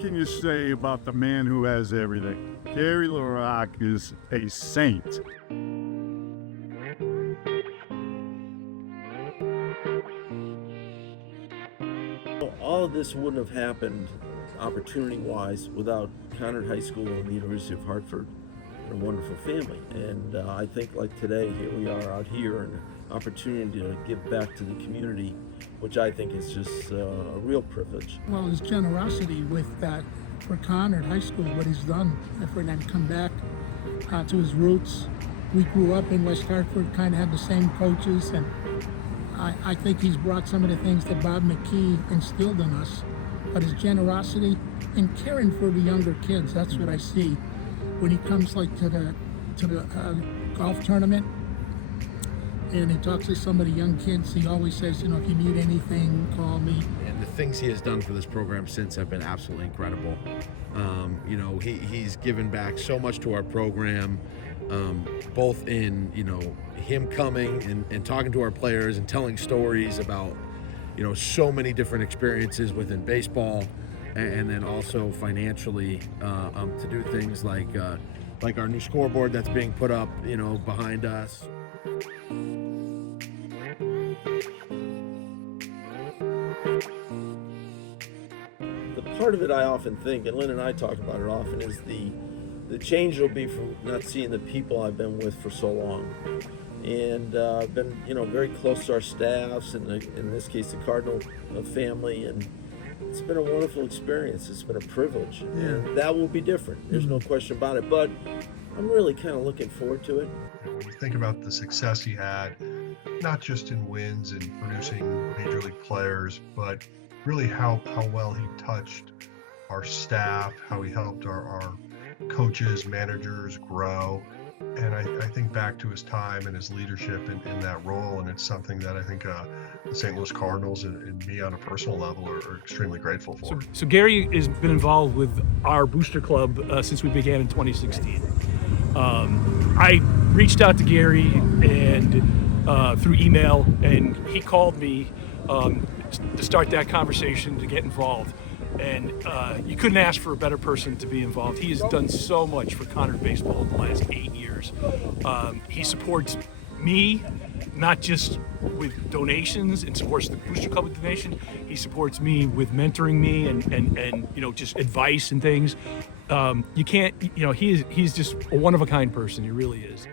can you say about the man who has everything? Gary LaRocque is a saint. All of this wouldn't have happened opportunity-wise without Conard High School and the University of Hartford. A wonderful family, and I think like today, here we are out here, and an opportunity to give back to the community, which I think is just a real privilege. Well, his generosity with that for Conard High School, what he's done for them to come back to his roots. We grew up in West Hartford, kind of had the same coaches, and I think he's brought some of the things that Bob McKee instilled in us. But his generosity and caring for the younger kids, that's what I see. When he comes like to the golf tournament and he talks to some of the young kids, he always says, if you need anything, call me. And the things he has done for this program since have been absolutely incredible. He's given back so much to our program, both in, him coming and talking to our players and telling stories about, so many different experiences within baseball. And then also financially to do things like our new scoreboard that's being put up, behind us. The part of it I often think, and Lynn and I talk about it often, is the change will be from not seeing the people I've been with for so long. And I've been, very close to our staffs, and in this case, the Cardinal family, and it's been a wonderful experience. It's been a privilege. Yeah. And that will be different. There's no question about it. But I'm really kind of looking forward to it. When you think about the success he had, not just in wins and producing major league players, but really how well he touched our staff, how he helped our coaches, managers grow. And I think back to his time and his leadership in that role, and it's something that I think the St. Louis Cardinals and me on a personal level are extremely grateful for. So Gary has been involved with our booster club since we began in 2016. I reached out to Gary and through email, and he called me to start that conversation, to get involved. And you couldn't ask for a better person to be involved. He has done so much for Conard baseball in the last 8 years. He supports me, not just with donations, and supports the Booster Club with donation. He supports me with mentoring me and just advice and things. You can't, he's just a one-of-a-kind person. He really is.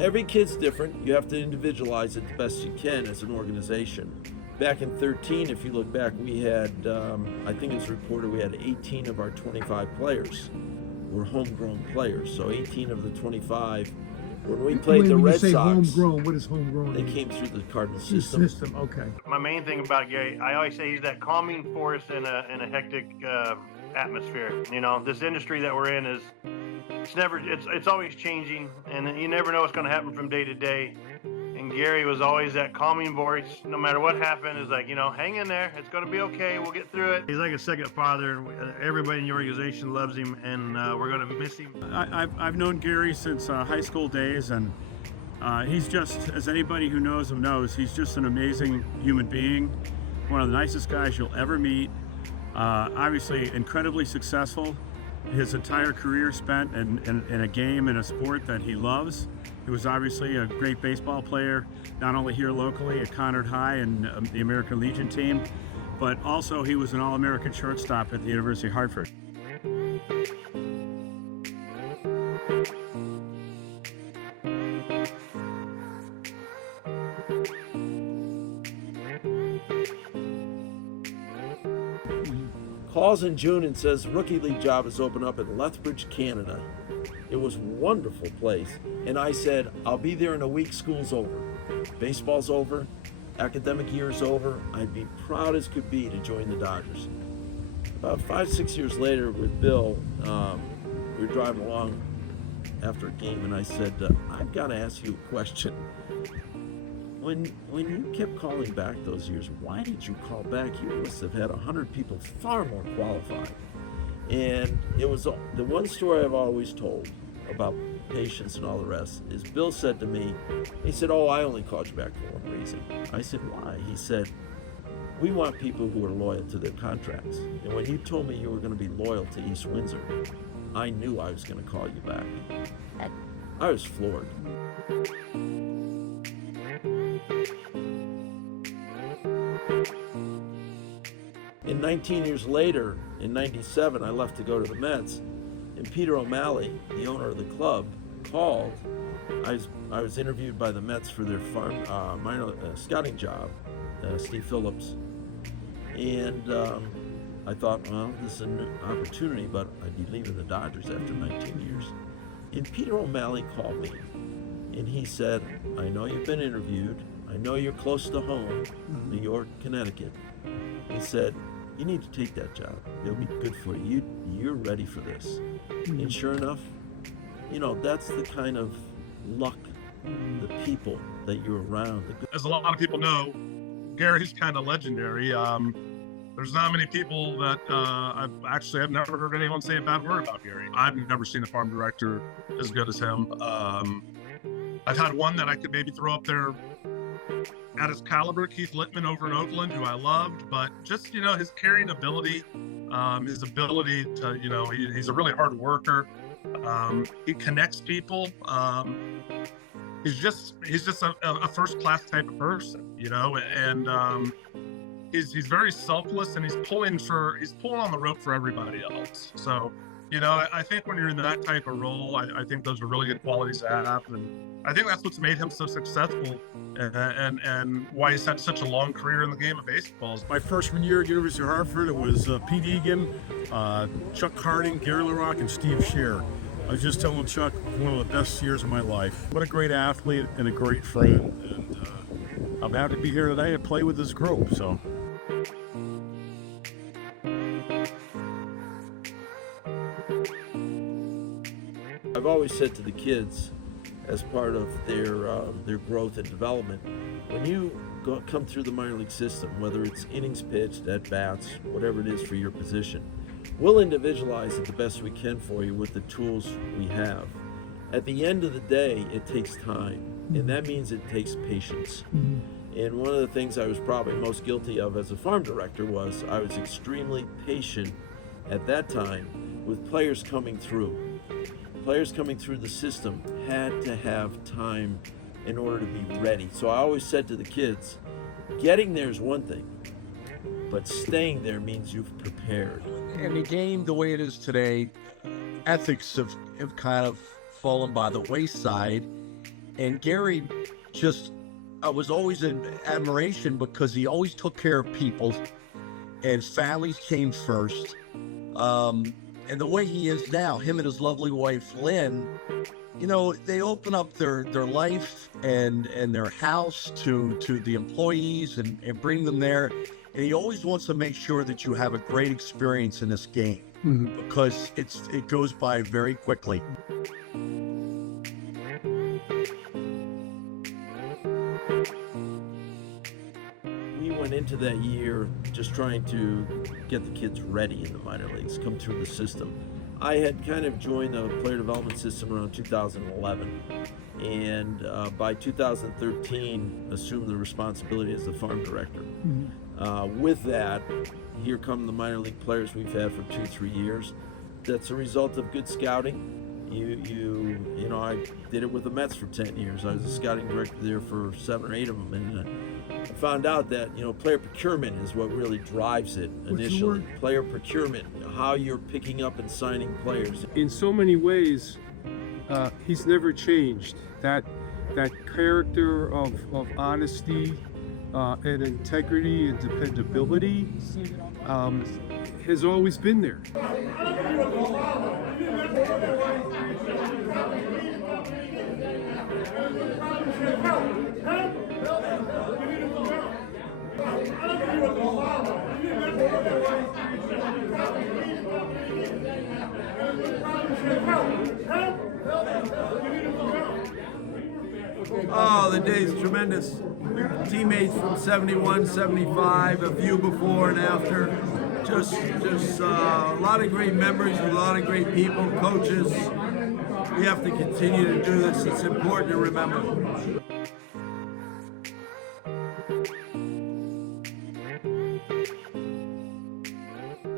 Every kid's different. You have to individualize it the best you can as an organization. Back in 13, if you look back, we had, I think it's reported, we had 18 of our 25 players were homegrown players. So 18 of the 25, when we played the Red Sox, Homegrown, what is homegrown? they came through the Cardinals system. Okay. My main thing about Gary, I always say he's that calming force in a hectic atmosphere. This industry that we're in is, it's always changing, and you never know what's going to happen from day to day. And Gary was always that calming voice. No matter what happened, is like, hang in there. It's going to be okay. We'll get through it. He's like a second father. Everybody in the organization loves him, and we're going to miss him. I've known Gary since high school days, and he's just, as anybody who knows him knows, he's just an amazing human being, one of the nicest guys you'll ever meet. Obviously incredibly successful. His entire career spent in a game, in a sport that he loves. He was obviously a great baseball player, not only here locally at Conard High and the American Legion team, but also he was an All-American shortstop at the University of Hartford. Calls in June and says rookie league job is open up in Lethbridge, Canada. It was a wonderful place. And I said, I'll be there in a week, school's over. Baseball's over, academic year's over. I'd be proud as could be to join the Dodgers. About 5-6 years later with Bill, we were driving along after a game, and I said, I've got to ask you a question. When you kept calling back those years, why did you call back? You must have had 100 people far more qualified. And it was the one story I've always told about patience and all the rest, is Bill said to me, he said, "Oh, I only called you back for one reason." I said, "Why?" He said, "We want people who are loyal to their contracts. And when you told me you were going to be loyal to East Windsor, I knew I was going to call you back." I was floored. And 19 years later, in '97, I left to go to the Mets, and Peter O'Malley, the owner of the club, called. I was interviewed by the Mets for their farm minor scouting job, Steve Phillips, and I thought, well, this is an opportunity, but I'd be leaving the Dodgers after 19 years. And Peter O'Malley called me, and he said, "I know you've been interviewed. I know you're close to home, New York, Connecticut." He said, "You need to take that job. It'll be good for you. You're ready for this." And sure enough, that's the kind of luck, the people that you're around. As a lot of people know, Gary's kind of legendary. There's not many people that I've never heard anyone say a bad word about Gary. I've never seen a farm director as good as him. I've had one that I could maybe throw up there at his caliber, Keith Littman over in Oakland, who I loved, but just, his carrying ability, his ability to, he's a really hard worker. He connects people. He's just a first-class type of person, and he's very selfless, and he's pulling on the rope for everybody else. So, I think when you're in that type of role, I think those are really good qualities to have, and I think that's what's made him so successful, and why he's had such a long career in the game of baseball. My freshman year at University of Hartford, it was Pete Egan, Chuck Harding, Gary LaRocque, and Steve Scher. I was just telling Chuck, one of the best years of my life. What a great athlete and a great friend, and I'm happy to be here today and play with this group. So. I've always said to the kids, as part of their growth and development, when you come through the minor league system, whether it's innings pitched, at bats, whatever it is for your position, we'll individualize it the best we can for you with the tools we have. At the end of the day, it takes time, and that means it takes patience. And one of the things I was probably most guilty of as a farm director was I was extremely patient at that time with players coming through. Players coming through the system had to have time in order to be ready. So I always said to the kids, getting there is one thing, but staying there means you've prepared. In the game the way it is today, ethics have kind of fallen by the wayside. And Gary I was always in admiration because he always took care of people, and families came first. And the way he is now, him and his lovely wife, Lynn, they open up their life and their house to the employees and bring them there. And he always wants to make sure that you have a great experience in this game, because it goes by very quickly. We went into that year just trying to get the kids ready in the minor leagues, come through the system. I had kind of joined the player development system around 2011, and by 2013 assumed the responsibility as the farm director. With that, here come the minor league players we've had for 2-3 years. That's a result of good scouting. I did it with the Mets for 10 years. I was a scouting director there for 7 or 8 of them, and I found out that player procurement is what really drives it initially. Player procurement, how you're picking up and signing players. In so many ways, he's never changed. That character of honesty and integrity and dependability has always been there. Oh, the day's tremendous. Teammates from 71, 75, a few before and after. Just a lot of great memories with a lot of great people, coaches. We have to continue to do this. It's important to remember.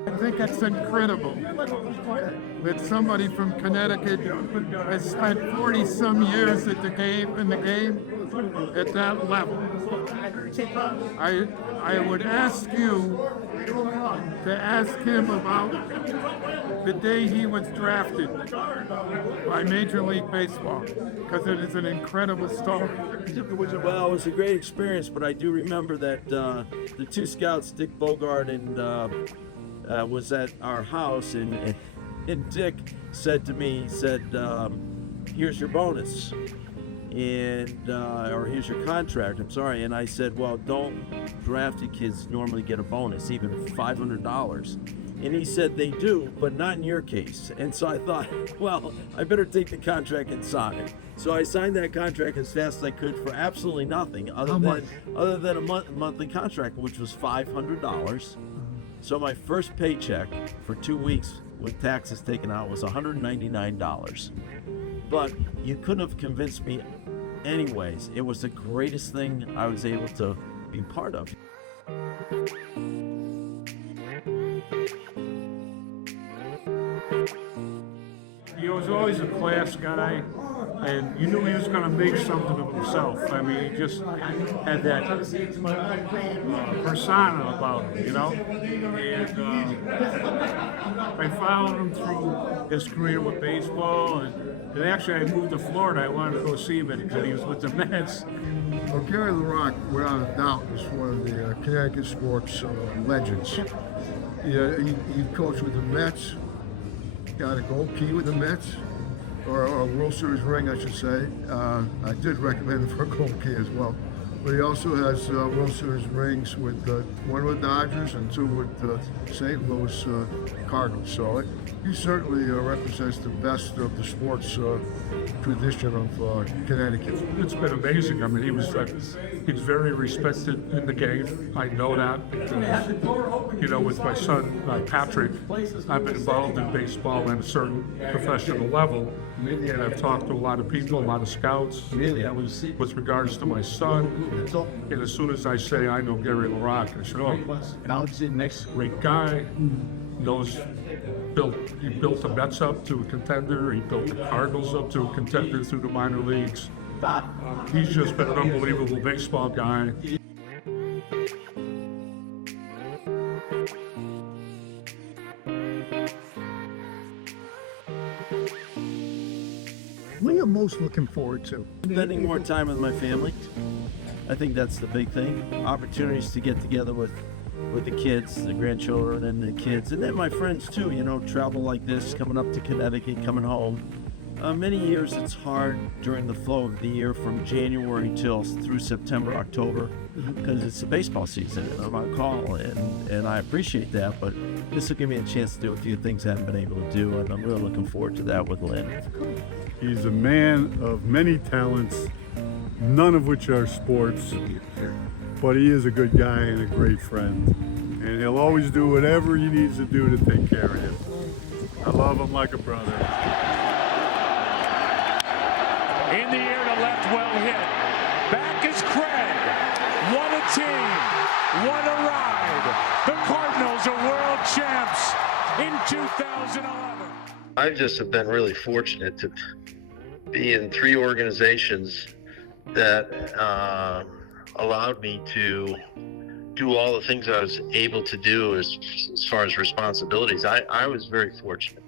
I think it's incredible that somebody from Connecticut has spent 40-some years at the game, at that level. I would ask you to ask him about the day he was drafted by Major League Baseball, because it is an incredible story. Well, it was a great experience, but I do remember that the two scouts, Dick Bogart and was at our house, and Dick said to me, he said, here's your bonus, and or here's your contract, I'm sorry. And I said, well, don't drafted kids normally get a bonus, even $500? And he said, they do, but not in your case. And so I thought, well, I better take the contract and sign it. So I signed that contract as fast as I could for absolutely nothing, other than a monthly contract, which was $500. So my first paycheck for 2 weeks with taxes taken out was $199. But you couldn't have convinced me anyways. It was the greatest thing I was able to be part of. He was always a class guy, and you knew he was going to make something of himself. I mean, he just had that persona about him, you know? And I followed him through his career with baseball, and actually I moved to Florida. I wanted to go see him because he was with the Mets. Well, Gary LaRocque, without a doubt, is one of the Connecticut sports legends. Yeah, he coached with the Mets, got a gold key with the Mets, or a World Series ring, I should say. I did recommend him for a gold key as well. But he also has World Series rings with one with Dodgers and two with St. Louis Cardinals. So he certainly represents the best of the sports tradition of Connecticut. It's been amazing. I mean, he's very respected in the game. I know that. You know, with my son Patrick, I've been involved in baseball at a certain professional level, and I've talked to a lot of people, a lot of scouts, with regards to my son. And as soon as I say I know Gary LaRocque, I said, oh, great guy, he built the Mets up to a contender, he built the Cardinals up to a contender through the minor leagues. He's just been an unbelievable baseball guy. What are you most looking forward to? Spending more time with my family. I think that's the big thing. Opportunities to get together with the kids, the grandchildren, and the kids, and then my friends too. You know, travel like this, coming up to Connecticut, coming home. Many years it's hard during the flow of the year from January through September, October, because it's the baseball season and I'm on call, and I appreciate that, but this will give me a chance to do a few things I haven't been able to do, and I'm really looking forward to that with Lynn. He's a man of many talents, none of which are sports, but he is a good guy and a great friend, and he'll always do whatever he needs to do to take care of you. I love him like a brother. In the air to left, well hit. Back is Craig. What a team. What a ride. The Cardinals are world champs in 2011. I just have been really fortunate to be in 3 organizations that allowed me to do all the things I was able to do as far as responsibilities. I was very fortunate.